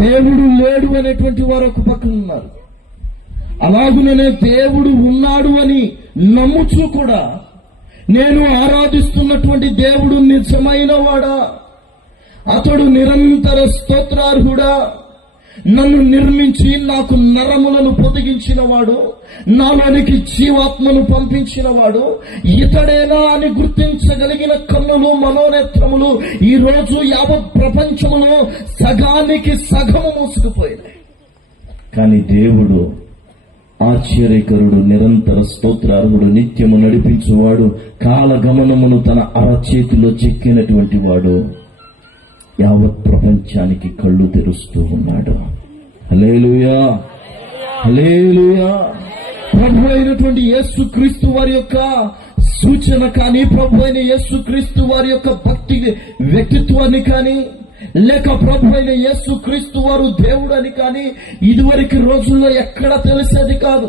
దేవుడు లేడు అనేటువంటి వారు ఒక పక్కన ఉన్నారు. అలాగుననే దేవుడు ఉన్నాడు అని నమ్ముచూ కూడా నేను ఆరాధిస్తున్నటువంటి దేవుడు నిజమైన వాడా. అతడు నిరంతర స్తోత్రార్హుడా. నన్ను నిర్మించి నాకు నరములను పొదిగించిన వాడు నాలోనికి జీవాత్మను పంపించిన వాడు ఇతడేనా అని గుర్తించగలిగిన కన్నులు మనోనేత్రములు ఈ రోజు యావత్ ప్రపంచములో సగానికి సగము మూసుకుపోయినాయి. కానీ దేవుడు ఆశ్చర్యకరుడు నిరంతర స్తోత్రార్హుడు నిత్యము నడిపించువాడు కాలగమనమును తన అరచేతిలో చెక్కినటువంటి వాడు. యావత్ ప్రపంచానికి కళ్ళు తెరుస్తూ ఉన్నాడు. హలేలుయా హలేలుయా ప్రభు అయినటువంటి యేసు క్రీస్తు వారి యొక్క సూచన కానీ ప్రభు అయిన యేసు క్రీస్తు వారి యొక్క భక్తి వ్యక్తిత్వాన్ని కానీ లేక ప్రభు అయిన యేసు క్రీస్తు వారు దేవుడు అని కానీ ఇదివరకు రోజుల్లో ఎక్కడ తెలిసేది కాదు.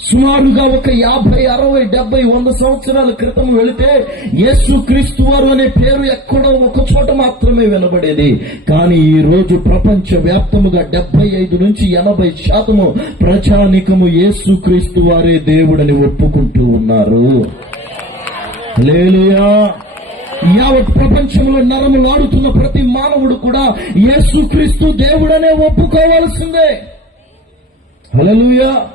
సుమారుగా ఒక యాభై అరవై డెబ్బై వంద సంవత్సరాల క్రితం వెళితే యేసు క్రీస్తు వారు అనే పేరు ఎక్కడో ఒక చోట మాత్రమే వినబడేది. కానీ ఈ రోజు ప్రపంచ వ్యాప్తముగా డెబ్బై ఐదు నుంచి ఎనభై శాతము ప్రజానికము యేసు క్రీస్తు వారే దేవుడని ఒప్పుకుంటూ ఉన్నారు. హల్లెలూయా! యావత్ ప్రపంచంలో నరములాడుతున్న ప్రతి మానవుడు కూడా యేసుక్రీస్తు దేవుడనే ఒప్పుకోవాల్సిందే. హల్లెలూయా!